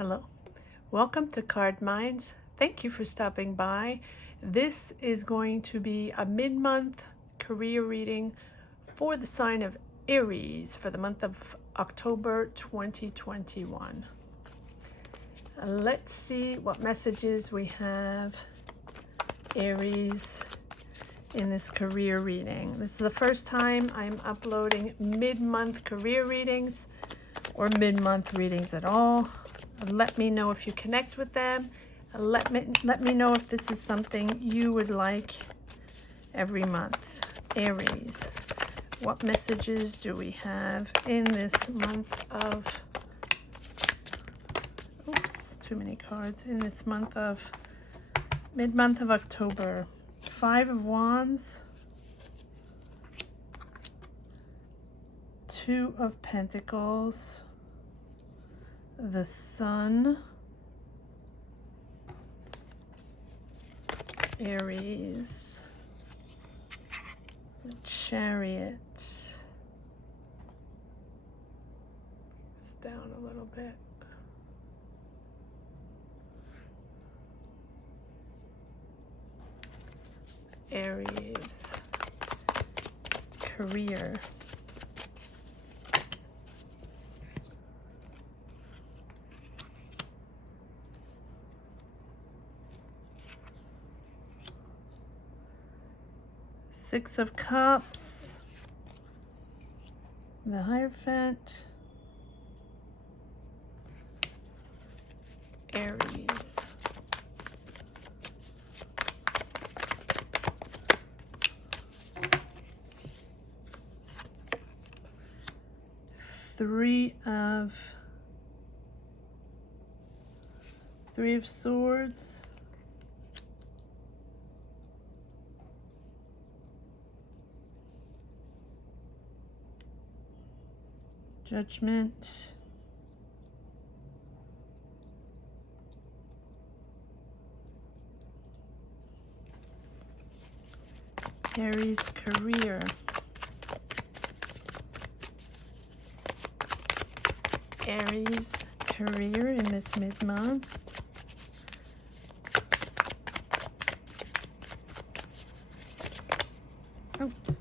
Hello. Welcome to Card Minds. Thank you for stopping by. This is going to be a mid-month career reading for the sign of Aries for the month of October 2021. Let's see what messages we have, Aries, in this career reading. This is the first time I'm uploading mid-month career readings or mid-month readings at all. Let me know if you connect with them. Let me know if this is something you would like every month. Aries, what messages do we have in this month of, oops, too many cards, in this month of, mid-month of October? Five of Wands, Two of Pentacles, the Sun, Aries, the Chariot. It's down a little bit. Aries, career. Six of Cups, the Hierophant, Aries, Three of Swords, Judgment, Aries, career, Aries, career in this mid-month. Oops.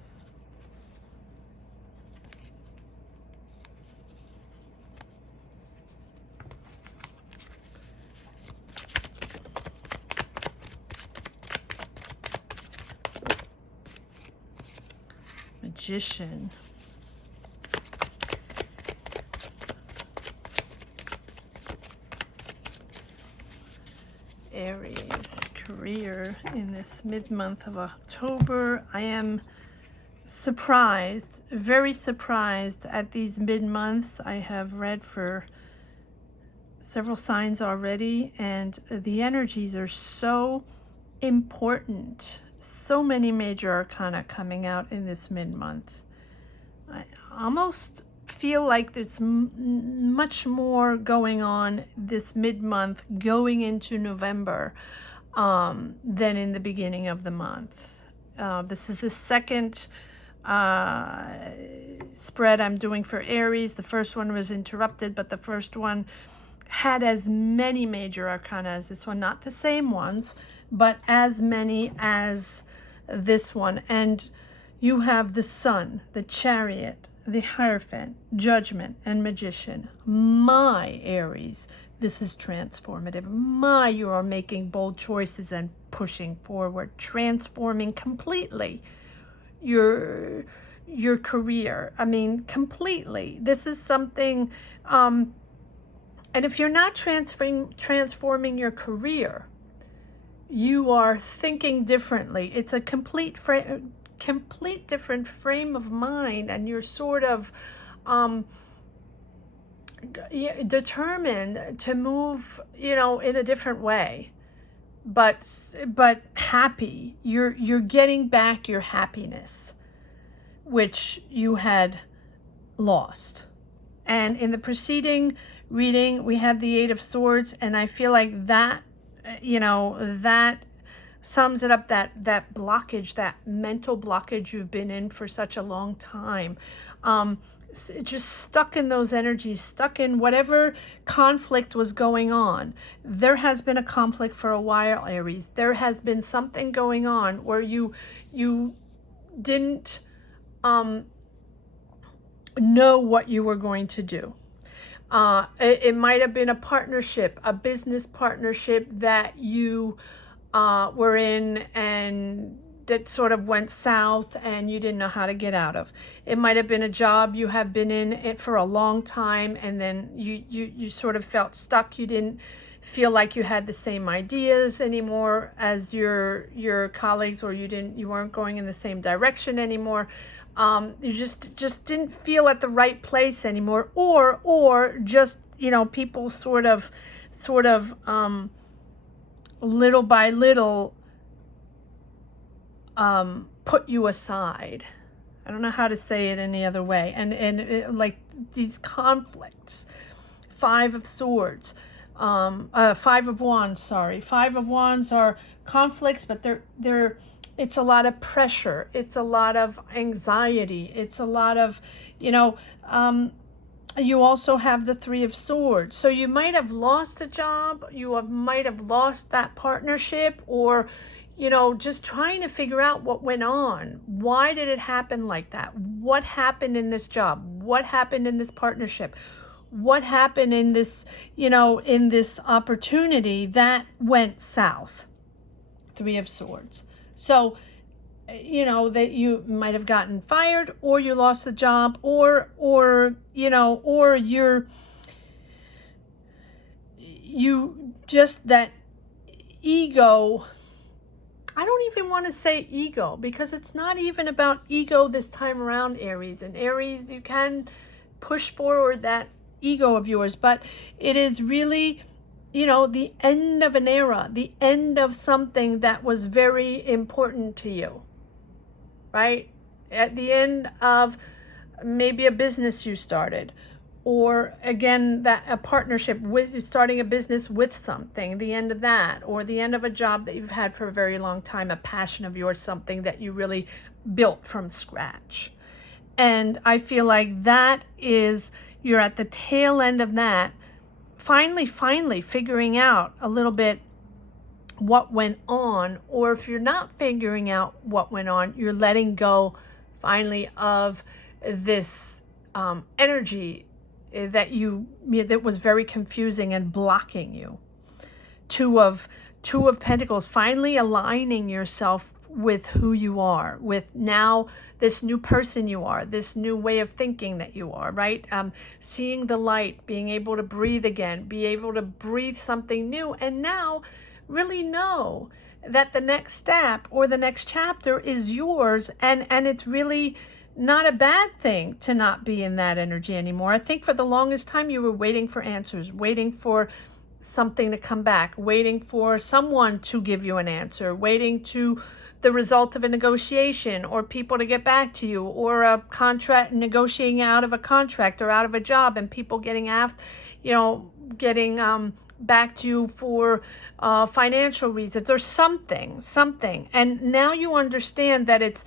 Magician, Aries, career in this mid-month of October. I am surprised, very surprised at these mid-months. I have read for several signs already, and the energies are so important. So many major arcana coming out in this mid-month. I almost feel like there's much more going on this mid-month going into November than in the beginning of the month. This is the second spread I'm doing for Aries. The first one was interrupted, but the first one had as many major arcana as this one, not the same ones, but as many as this one. And you have the Sun, the Chariot, the Hierophant, Judgment, and Magician. My Aries, this is transformative. You are making bold choices and pushing forward, transforming completely your career. I mean, completely. This is something, and if you're not transforming your career, you are thinking differently. It's a complete different frame of mind, and you're sort of determined to move, in a different way, but happy. You're getting back your happiness, which you had lost. And in the preceding reading, we had the Eight of Swords, and I feel like that, that sums it up, that blockage, that mental blockage you've been in for such a long time. just stuck in those energies, stuck in whatever conflict was going on. There has been a conflict for a while, Aries. There has been something going on where you didn't know what you were going to do. It might have been a partnership, a business partnership that you were in, and that sort of went south and you didn't know how to get out of. It might have been a job you have been in it for a long time, and then you sort of felt stuck. You didn't feel like you had the same ideas anymore as your colleagues, or you weren't going in the same direction anymore. You just didn't feel at the right place anymore, or just, people sort of little by little put you aside. I don't know how to say it any other way. And like these conflicts, Five of Swords, Five of Wands, sorry. Five of Wands are conflicts, but it's a lot of pressure. It's a lot of anxiety. It's a lot of, you also have the Three of Swords. So you might have lost a job. Might have lost that partnership, or, just trying to figure out what went on. Why did it happen like that? What happened in this job? What happened in this partnership? What happened in this, in this opportunity that went south? Three of Swords. So, that you might have gotten fired, or you lost the job, or you just that ego. I don't even want to say ego, because it's not even about ego this time around, Aries. And Aries, you can push forward that ego of yours, but it is really, the end of an era, the end of something that was very important to you, right? At the end of maybe a business you started, or again, that a partnership with starting a business with something, the end of that, or the end of a job that you've had for a very long time, a passion of yours, something that you really built from scratch. And I feel like you're at the tail end of that, finally figuring out a little bit what went on. Or if you're not figuring out what went on, you're letting go finally of this energy that was very confusing and blocking you. Two of Pentacles, finally aligning yourself with who you are, with now this new person you are, this new way of thinking that you are, right? Seeing the light, being able to breathe again, be able to breathe something new, and now really know that the next step or the next chapter is yours, and it's really not a bad thing to not be in that energy anymore. I think for the longest time you were waiting for answers, waiting for something to come back, waiting for someone to give you an answer, waiting to the result of a negotiation, or people to get back to you, or a contract, negotiating out of a contract or out of a job, and people getting back to you for financial reasons, or something. And now you understand that it's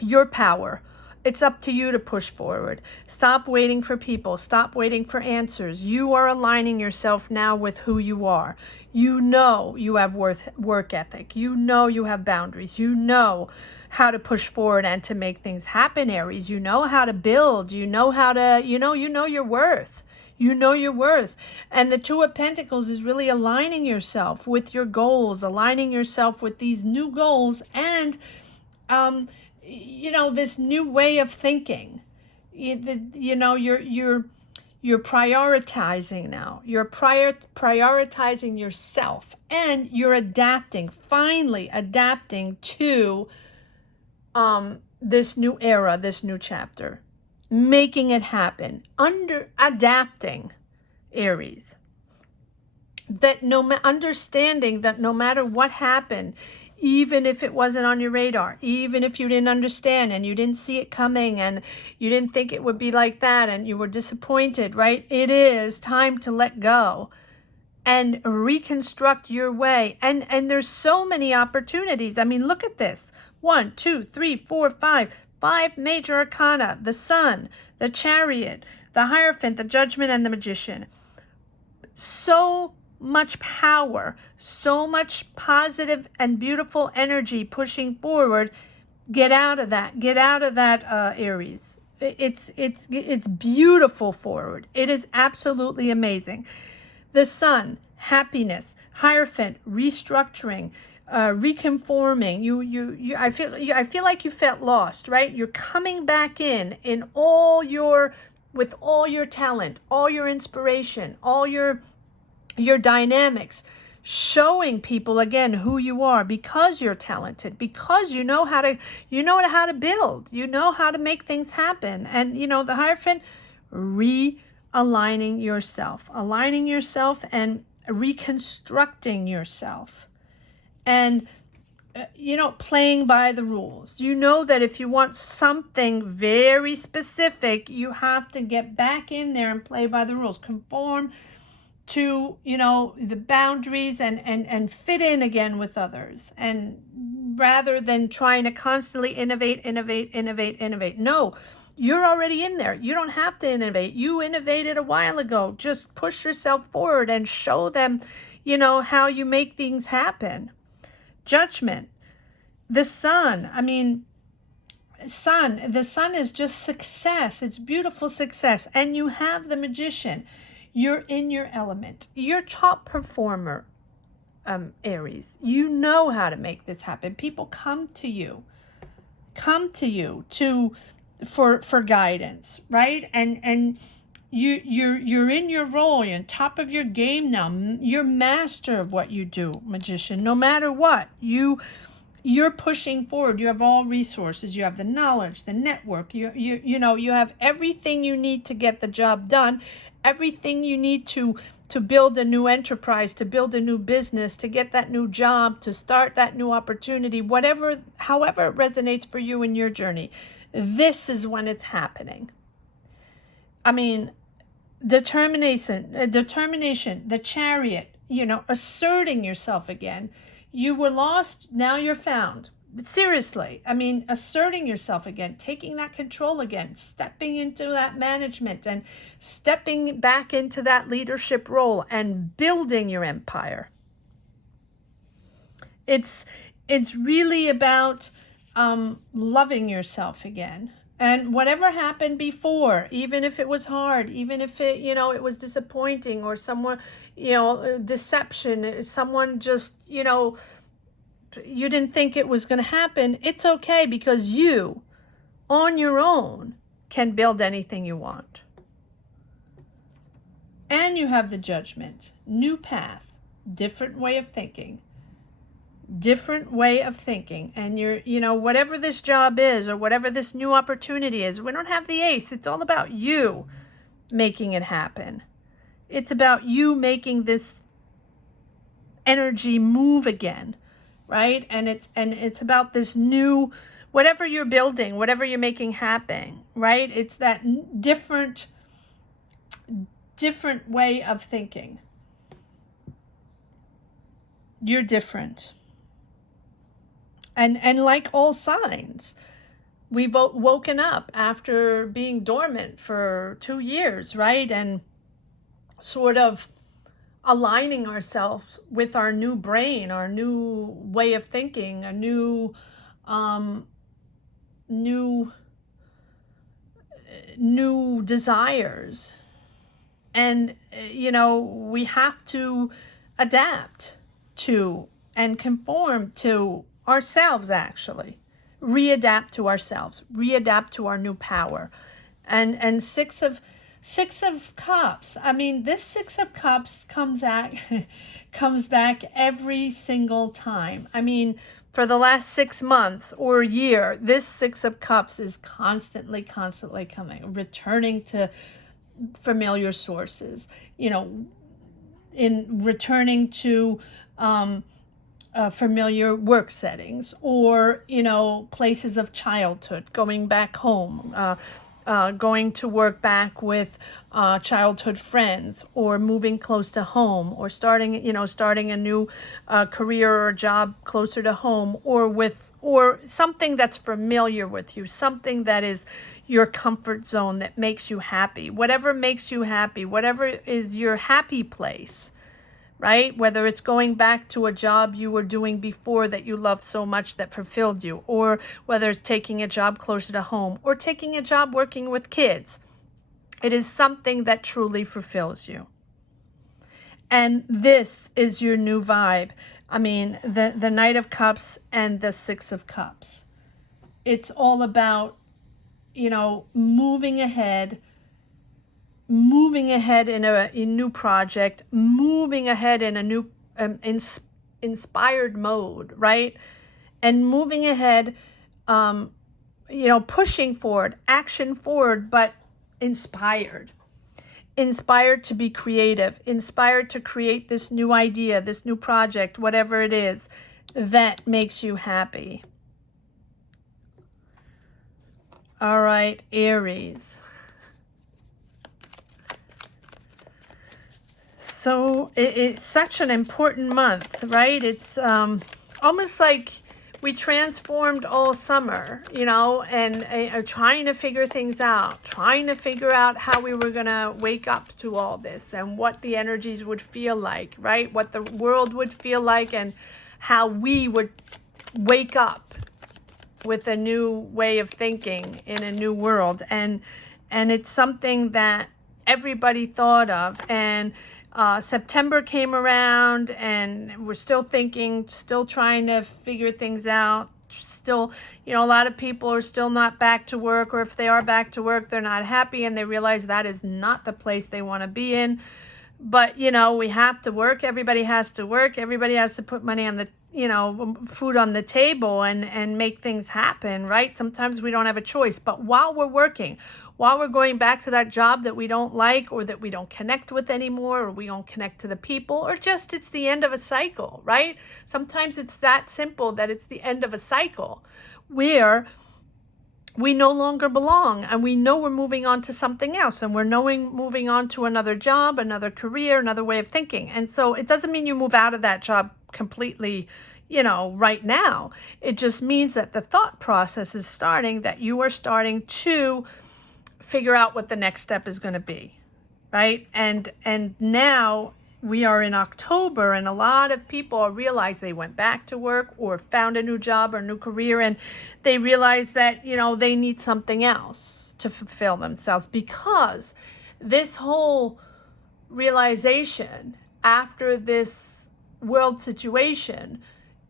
your power. It's up to you to push forward. Stop waiting for people. Stop waiting for answers. You are aligning yourself now with who you are. You know you have work ethic. You know you have boundaries. You know how to push forward and to make things happen, Aries. You know how to build. You know how to, you know your worth. You know your worth. And the Two of Pentacles is really aligning yourself with your goals, aligning yourself with these new goals, and this new way of thinking. You're prioritizing now. You're prioritizing yourself, and you're finally adapting to this new era, this new chapter, making it happen, adapting, Aries. Understanding that no matter what happened, even if it wasn't on your radar, even if you didn't understand and you didn't see it coming and you didn't think it would be like that and you were disappointed, right? It is time to let go and reconstruct your way. And there's so many opportunities. I mean, look at this. 1, 2, 3, 4, 5. 5 major arcana: the Sun, the Chariot, the Hierophant, the Judgment, and the Magician. So much power, so much positive and beautiful energy pushing forward. Get out of that. Get out of that, Aries. It's beautiful forward. It is absolutely amazing. The Sun, happiness. Hierophant, restructuring, reconforming. I feel like you felt lost, right? You're coming back in with all your talent, all your inspiration, all your dynamics, showing people again who you are, because you're talented, because you know how to build, you know how to make things happen. And the Hierophant, aligning yourself and reconstructing yourself, and playing by the rules. You know that if you want something very specific, you have to get back in there and play by the rules, conform to the boundaries, and fit in again with others, and rather than trying to constantly innovate. No, you're already in there. You don't have to innovate. You innovated a while ago. Just push yourself forward and show them how you make things happen. Judgment. The Sun, the Sun is just success. It's beautiful success. And you have the Magician. You're in your element. You're top performer, Aries. You know how to make this happen. People come to you for guidance, right? And you're in your role. You're on top of your game now. You're master of what you do, Magician. No matter what, you're pushing forward. You have all resources. You have the knowledge, the network. You have everything you need to get the job done. Everything you need to build a new enterprise, to build a new business, to get that new job, to start that new opportunity, however it resonates for you in your journey. This is when it's happening. Determination, the Chariot, asserting yourself again. You were lost, now you're found. Seriously, asserting yourself again, taking that control again, stepping into that management and stepping back into that leadership role and building your empire. It's really about loving yourself again. And whatever happened before, even if it was hard, even if it was disappointing, or someone, deception, someone just, you didn't think it was going to happen, it's okay, because you, on your own, can build anything you want. And you have the Judgment, new path, different way of thinking. And you're, whatever this job is, or whatever this new opportunity is, we don't have the Ace. It's all about you making it happen. It's about you making this energy move again. Right? And it's about this new, whatever you're building, whatever you're making happen, right? It's that different way of thinking. You're different. And like all signs, we've woken up after being dormant for 2 years, right? And sort of aligning ourselves with our new brain, our new way of thinking, a new desires. And, we have to adapt to and conform to ourselves, actually. Readapt to ourselves, readapt to our new power. And Six of Cups. This Six of Cups comes back every single time. For the last 6 months or a year, this Six of Cups is constantly coming, returning to familiar sources, in returning to familiar work settings, or, places of childhood, going back home, going to work back with childhood friends, or moving close to home, or starting a new career or job closer to home, or with or something that's familiar with you, something that is your comfort zone, that makes you happy. Whatever makes you happy, whatever is your happy place, right? Whether it's going back to a job you were doing before that you loved so much that fulfilled you, or whether it's taking a job closer to home, or taking a job working with kids. It is something that truly fulfills you. And this is your new vibe. I mean, the Knight of Cups and the Six of Cups. It's all about, you know, moving ahead in a new project, moving ahead in a new inspired mode, right? And moving ahead, you know, pushing forward, action forward, but inspired to be creative, inspired to create this new idea, this new project, whatever it is that makes you happy. All right, Aries. So it's such an important month, right? It's almost like we transformed all summer, you know, and are trying to figure things out, trying to figure out how we were going to wake up to all this and what the energies would feel like, right? What the world would feel like and how we would wake up with a new way of thinking in a new world. And it's something that everybody thought of. And September came around and we're still thinking, still trying to figure things out. Still, you know, a lot of people are still not back to work, or if they are back to work, they're not happy and they realize that is not the place they want to be in. But, you know, we have to work. Everybody has to work. Everybody has to put money on the, you know, food on the table and make things happen, right? Sometimes we don't have a choice. But while we're working, while we're going back to that job that we don't like, or that we don't connect with anymore, or we don't connect to the people, or just it's the end of a cycle, right? Sometimes it's that simple, that it's the end of a cycle where we no longer belong, and we know we're moving on to something else, and we're moving on to another job, another career, another way of thinking. And so it doesn't mean you move out of that job completely, you know, right now. It just means that the thought process is starting, that you are starting to figure out what the next step is going to be, right? And now we are in October, and a lot of people realize they went back to work or found a new job or new career, and they realize that, you know, they need something else to fulfill themselves, because this whole realization after this world situation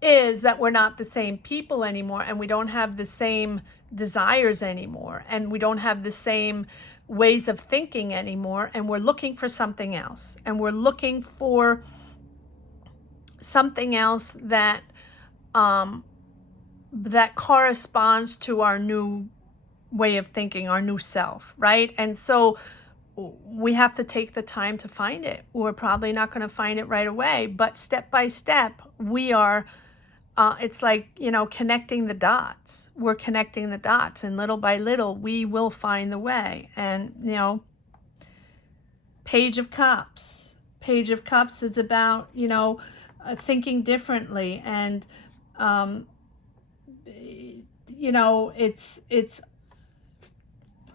is that we're not the same people anymore, and we don't have the same desires anymore, and we don't have the same ways of thinking anymore, and we're looking for something else, and we're looking for something else that that corresponds to our new way of thinking, our new self, right? And so we have to take the time to find it. We're probably not going to find it right away, but step by step we are it's like, you know, connecting the dots. We're connecting the dots, and little by little, we will find the way. And, you know, Page of Cups. Page of Cups is about, you know, thinking differently. And, you know, it's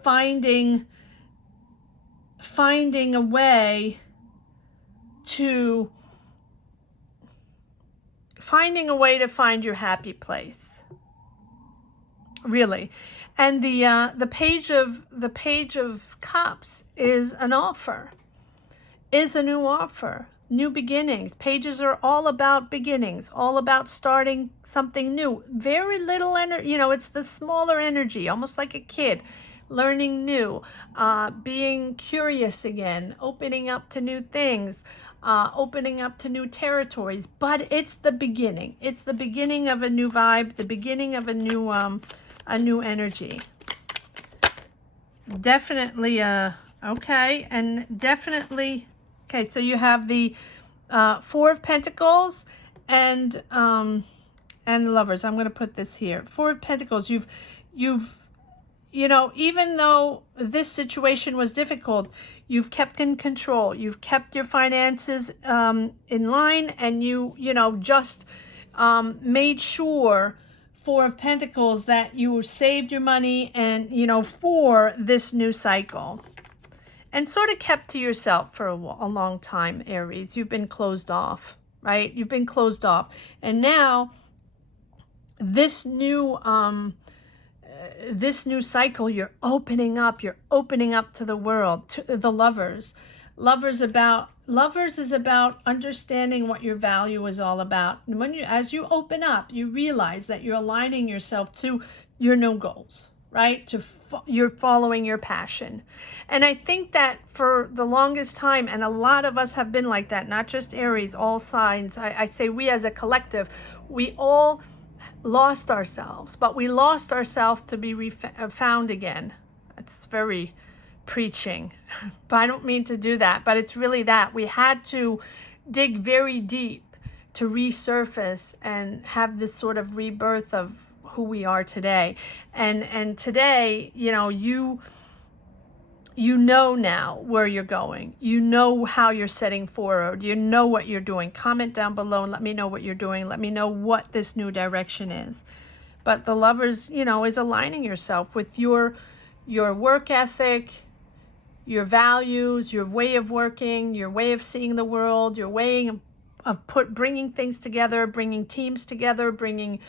finding a way to find your happy place, really. And the page of Cups is an offer, is a new offer, new beginnings. Pages are all about beginnings, all about starting something new. Very little energy, you know, it's the smaller energy, almost like a kid learning new, being curious again, opening up to new things, opening up to new territories. But it's the beginning. It's the beginning of a new vibe, the beginning of a new energy. Definitely, okay, and definitely, okay, so you have the Four of Pentacles and Lovers. I'm going to put this here. Four of Pentacles, you've you know, even though this situation was difficult, you've kept in control. You've kept your finances in line, and you know, just made sure Four of Pentacles, that you saved your money and, you know, for this new cycle. And sort of kept to yourself for a long time, Aries. You've been closed off, right? You've been closed off. And now this new cycle, you're opening up to the world, to the lovers. Lovers is about understanding what your value is all about. And as you open up, you realize that you're aligning yourself to your new goals, right? You're following your passion. And I think that for the longest time, and a lot of us have been like that, not just Aries, all signs. I say we as a collective, we all lost ourselves, but we lost ourselves to be found again. It's very preaching, but I don't mean to do that, but it's really that. We had to dig very deep to resurface and have this sort of rebirth of who we are today. And today, you know, you know now where you're going. You know how you're setting forward. You know what you're doing. Comment down below and let me know what you're doing. Let me know what this new direction is. But the lovers, you know, is aligning yourself with your work ethic, your values, your way of working, your way of seeing the world, your way of bringing things together, bringing teams together, bringing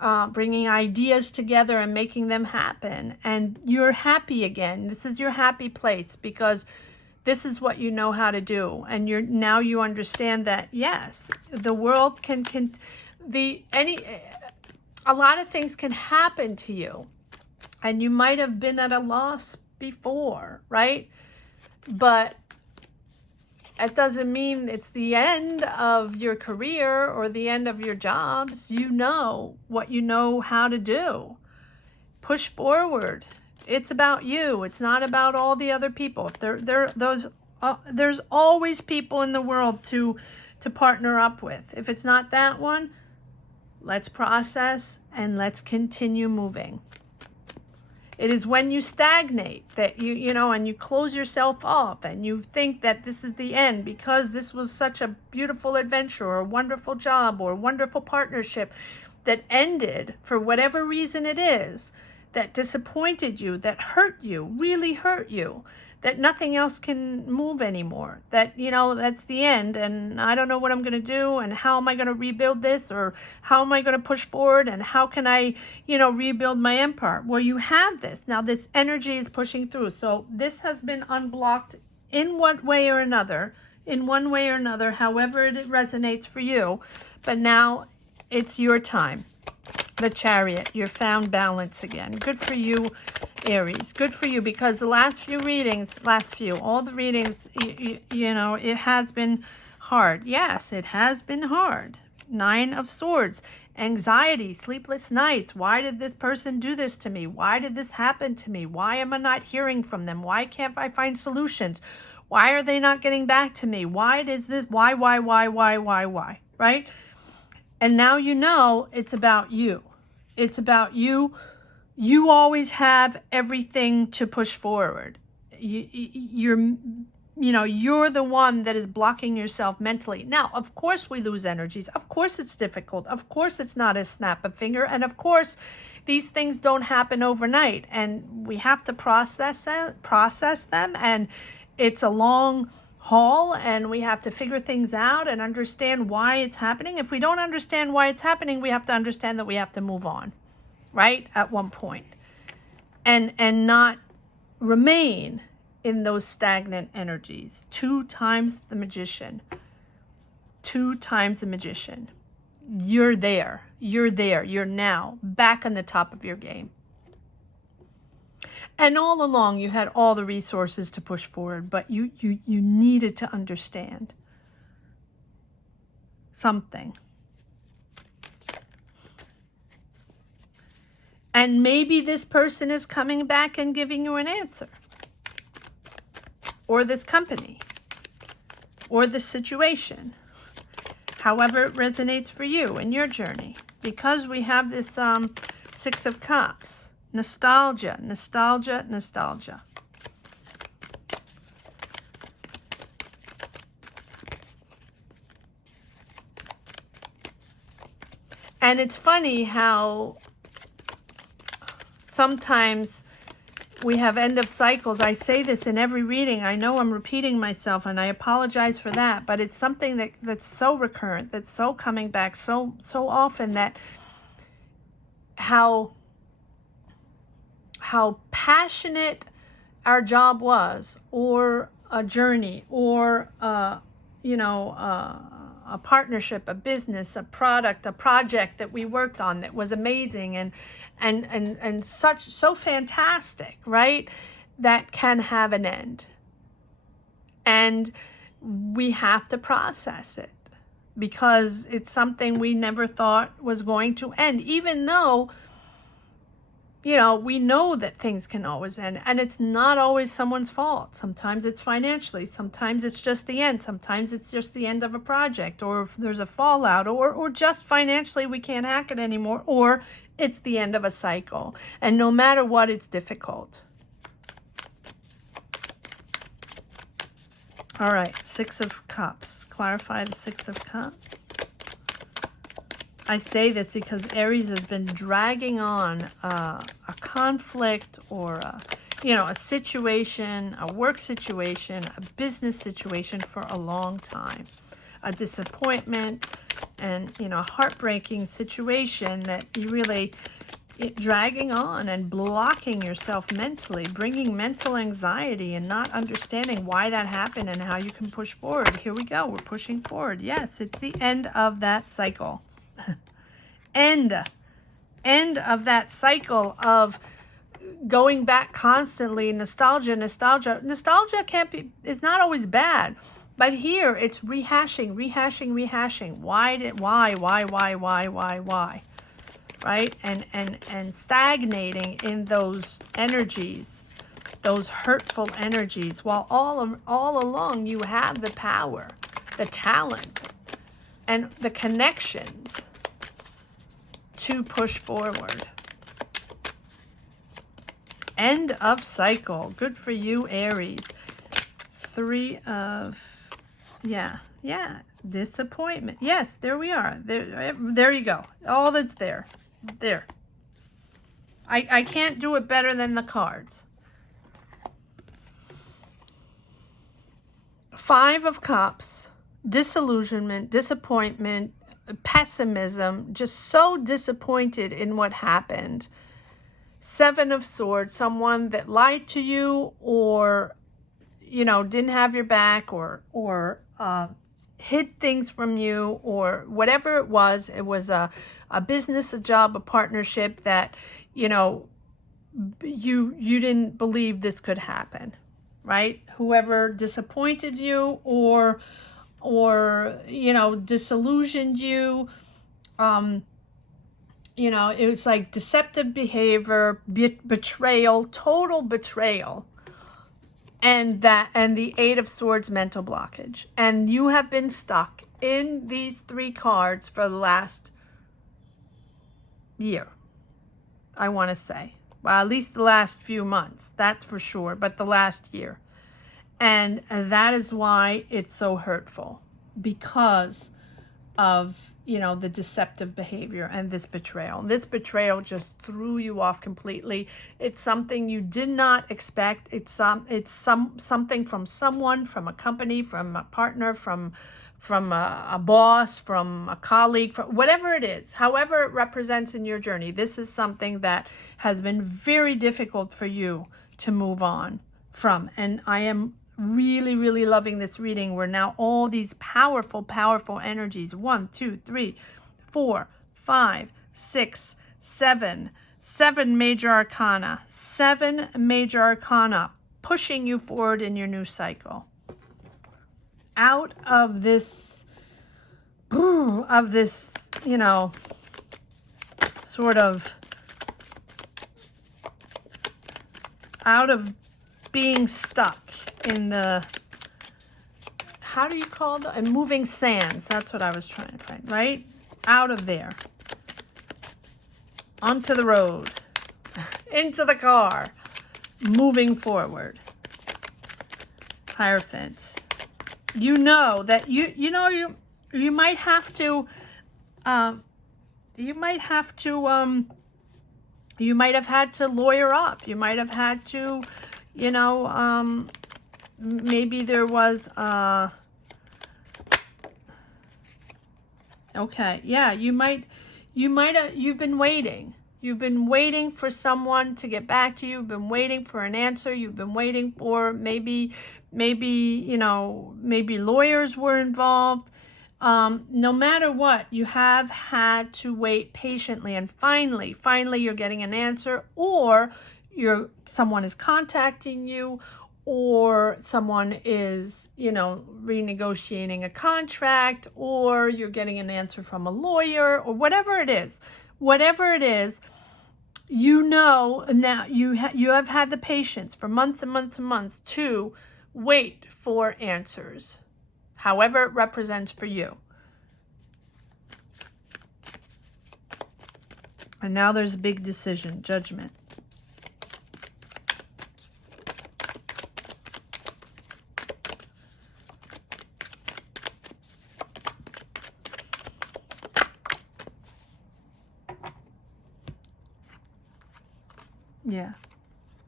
ideas together and making them happen. And you're happy again. This is your happy place because this is what you know how to do. And now you understand that, yes, the world a lot of things can happen to you. And you might have been at a loss before, right? But it doesn't mean it's the end of your career or the end of your jobs. You know what you know how to do. Push forward. It's about you. It's not about all the other people. There's always people in the world to partner up with. If it's not that one, let's process and let's continue moving. It is when you stagnate that you know, and you close yourself off and you think that this is the end because this was such a beautiful adventure or a wonderful job or a wonderful partnership that ended for whatever reason it is, that disappointed you, that hurt you, really hurt you, that nothing else can move anymore, that, you know, that's the end and I don't know what I'm going to do and how am I going to rebuild this or how am I going to push forward and how can I, you know, rebuild my empire. Well, you have this. Now this energy is pushing through. So this has been unblocked in one way or another, however it resonates for you. But now it's your time. The Chariot, you found balance again. Good for you, Aries. Good for you, because the last few readings, all the readings, you know, it has been hard. Yes, it has been hard. 9 of Swords, anxiety, sleepless nights. Why did this person do this to me? Why did this happen to me? Why am I not hearing from them? Why can't I find solutions? Why are they not getting back to me? Why does this? Why? Right? And now you know it's about you. It's about you. You always have everything to push forward. You're the one that is blocking yourself mentally. Now, of course we lose energies. Of course it's difficult. Of course it's not a snap of finger. And of course these things don't happen overnight. And we have to process them. And it's a long haul and we have to figure things out and understand why it's happening. If we don't understand why it's happening, we have to understand that we have to move on, right? At one point. And not remain in those stagnant energies. 2 times the Magician. 2 times the Magician. You're there. You're now back on the top of your game. And all along, you had all the resources to push forward, but you needed to understand something. And maybe this person is coming back and giving you an answer. Or this company. Or this situation. However it resonates for you in your journey. Because we have this 6 of Cups. Nostalgia. And it's funny how sometimes we have end of cycles. I say this in every reading. I know I'm repeating myself, and I apologize for that, but it's something that's so recurrent, that's so coming back so often, that how passionate our job was, or a journey, or a partnership, a business, a product, a project that we worked on that was amazing and so fantastic, right? That can have an end. And we have to process it, because it's something we never thought was going to end, even though, we know that things can always end, and it's not always someone's fault. Sometimes it's financially, sometimes it's just the end, sometimes it's just the end of a project, or if there's a fallout, or just financially we can't hack it anymore, or it's the end of a cycle. And no matter what, it's difficult. All right, Six of Cups. Clarify the Six of Cups. I say this because Aries has been dragging on a conflict, or a situation, a work situation, a business situation for a long time. A disappointment and, a heartbreaking situation that you really dragging on and blocking yourself mentally, bringing mental anxiety and not understanding why that happened and how you can push forward. Here we go. We're pushing forward. Yes, it's the end of that cycle. End of that cycle of going back constantly. Nostalgia is not always bad, but here it's rehashing. Why, right? And stagnating in those energies, those hurtful energies, while all along you have the power, the talent, and the connections to push forward. End of cycle. Good for you, Aries. Three of, disappointment. Yes, there we are. There you go. All that's there. There. I can't do it better than the cards. Five of Cups. Disillusionment, disappointment, pessimism, just so disappointed in what happened. Seven of Swords, someone that lied to you, or didn't have your back, or hid things from you, or whatever it was. It was a business, a job, a partnership that you didn't believe this could happen, right? Whoever disappointed you, or disillusioned you, it was like deceptive behavior, betrayal, total betrayal, and the Eight of Swords, mental blockage. And you have been stuck in these three cards for the last year, I want to say. Well, at least the last few months, that's for sure, but the last year. And that is why it's so hurtful, because of, the deceptive behavior and this betrayal. This betrayal just threw you off completely. It's something you did not expect. It's something from someone, from a company, from a partner, from a boss, from a colleague, from whatever it is, however it represents in your journey. This is something that has been very difficult for you to move on from. And I am really, really loving this reading, where now all these powerful energies, 1, 2, 3, 4, 5, 6, 7 major arcana, 7 major arcana pushing you forward in your new cycle. Out of this, sort of out of being stuck in the, how do you call it? Moving sands. That's what I was trying to find, right? Out of there. Onto the road. Into the car. Moving forward. Hierophant. You know that you might have to You might have had to lawyer up. You might have had to, you know, maybe there was, okay, yeah, you've been waiting. You've been waiting for someone to get back to you. You've been waiting for an answer. You've been waiting for maybe, you know, maybe lawyers were involved. No matter what, you have had to wait patiently, and finally you're getting an answer, or someone is contacting you, or someone is, you know, renegotiating a contract, or you're getting an answer from a lawyer, or whatever it is, you know, now you have had the patience for months and months and months to wait for answers, however it represents for you. And now there's a big decision, judgment. Yeah,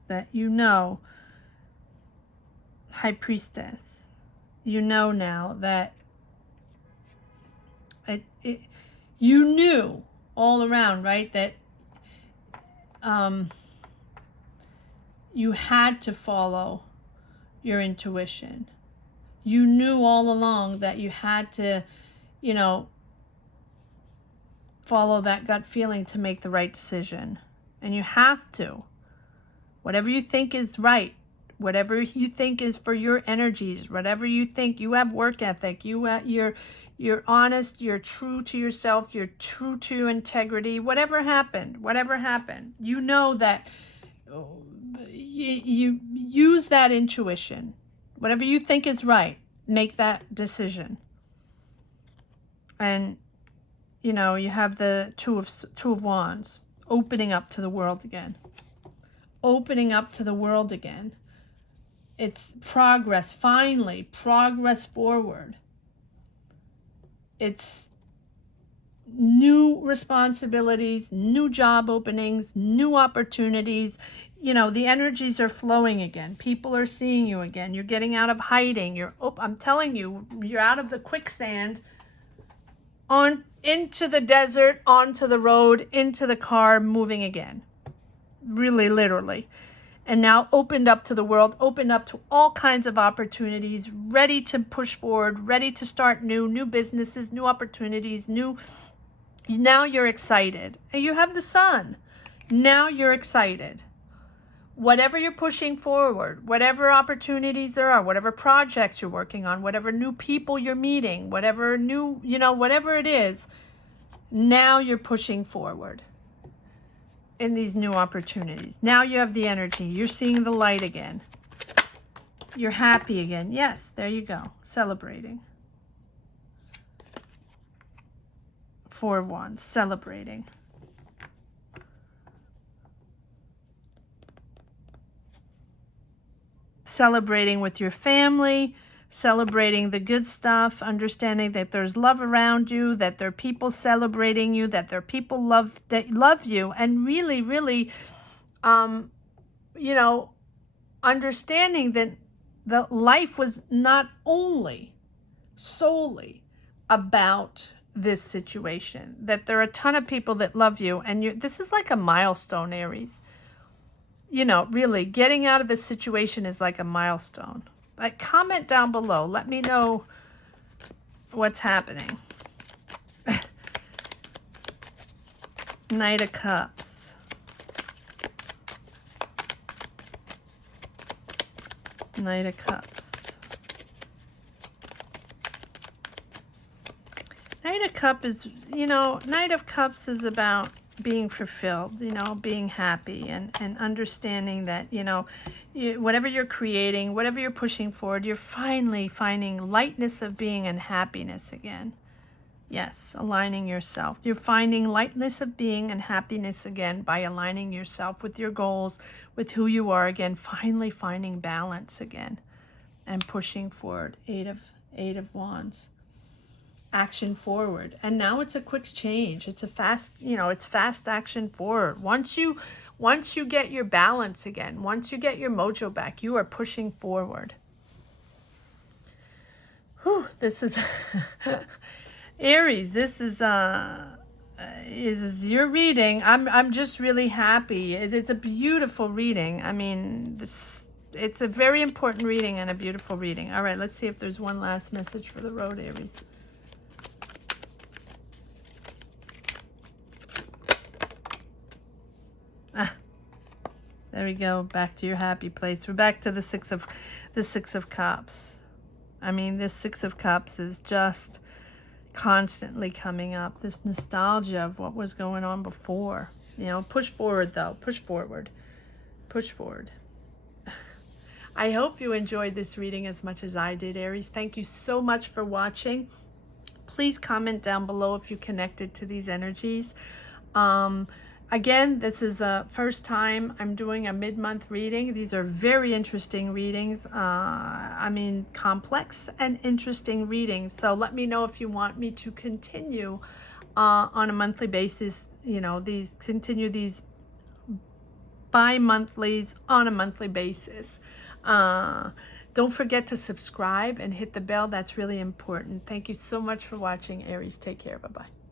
that you know, High Priestess, you know now that you knew all around, right, that you had to follow your intuition. You knew all along that you had to, you know, follow that gut feeling to make the right decision. And you have to. Whatever you think is right, whatever you think is for your energies, whatever you think, you have work ethic, you're honest, you're true to yourself, you're true to integrity, whatever happened, you know that you use that intuition. Whatever you think is right, make that decision. And, you know, you have the Two of Wands, opening up to the world again. Opening up to the world again. It's progress, finally, progress forward. It's new responsibilities, new job openings, new opportunities. You know, the energies are flowing again. People are seeing you again. You're getting out of hiding. I'm telling you, you're out of the quicksand, on into the desert, onto the road, into the car, moving again. Really, literally. And now opened up to the world, opened up to all kinds of opportunities, ready to push forward, ready to start new businesses, new opportunities, now you're excited. And you have the Sun. Now you're excited. Whatever you're pushing forward, whatever opportunities there are, whatever projects you're working on, whatever new people you're meeting, whatever new, you know, whatever it is, now you're pushing forward in these new opportunities. Now you have the energy. You're seeing the light again. You're happy again. Yes, there you go. Celebrating. Four of Wands, celebrating. Celebrating with your family, celebrating the good stuff, understanding that there's love around you, that there are people celebrating you, that there are people that love you, and really, really, you know, understanding that the life was not only solely about this situation, that there are a ton of people that love you, and this is like a milestone, Aries. You know, really, getting out of this situation is like a milestone. Like, comment down below. Let me know what's happening. Knight of Cups. Knight of Cups. Knight of Cups is, you know, Knight of Cups is about being fulfilled, you know, being happy, and understanding that, you know, whatever you're creating, whatever you're pushing forward, you're finally finding lightness of being and happiness again. Yes, aligning yourself. You're finding lightness of being and happiness again by aligning yourself with your goals, with who you are again, finally finding balance again and pushing forward. Eight of Wands. Action forward. And now it's a quick change. It's a fast, you know, it's fast action forward. Once Once you get your balance again, once you get your mojo back, you are pushing forward. Whew, this is Aries. This is your reading. I'm just really happy. It's a beautiful reading. I mean, it's a very important reading and a beautiful reading. All right, let's see if there's one last message for the road, Aries. There we go. Back to your happy place. We're back to the Six of Cups. I mean, this Six of Cups is just constantly coming up. This nostalgia of what was going on before. You know, push forward though. Push forward. Push forward. I hope you enjoyed this reading as much as I did, Aries. Thank you so much for watching. Please comment down below if you connected to these energies. Again, this is the first time I'm doing a mid-month reading. These are very interesting readings. I mean, complex and interesting readings. So let me know if you want me to continue on a monthly basis. You know, continue these bi-monthlies on a monthly basis. Don't forget to subscribe and hit the bell. That's really important. Thank you so much for watching, Aries. Take care. Bye-bye.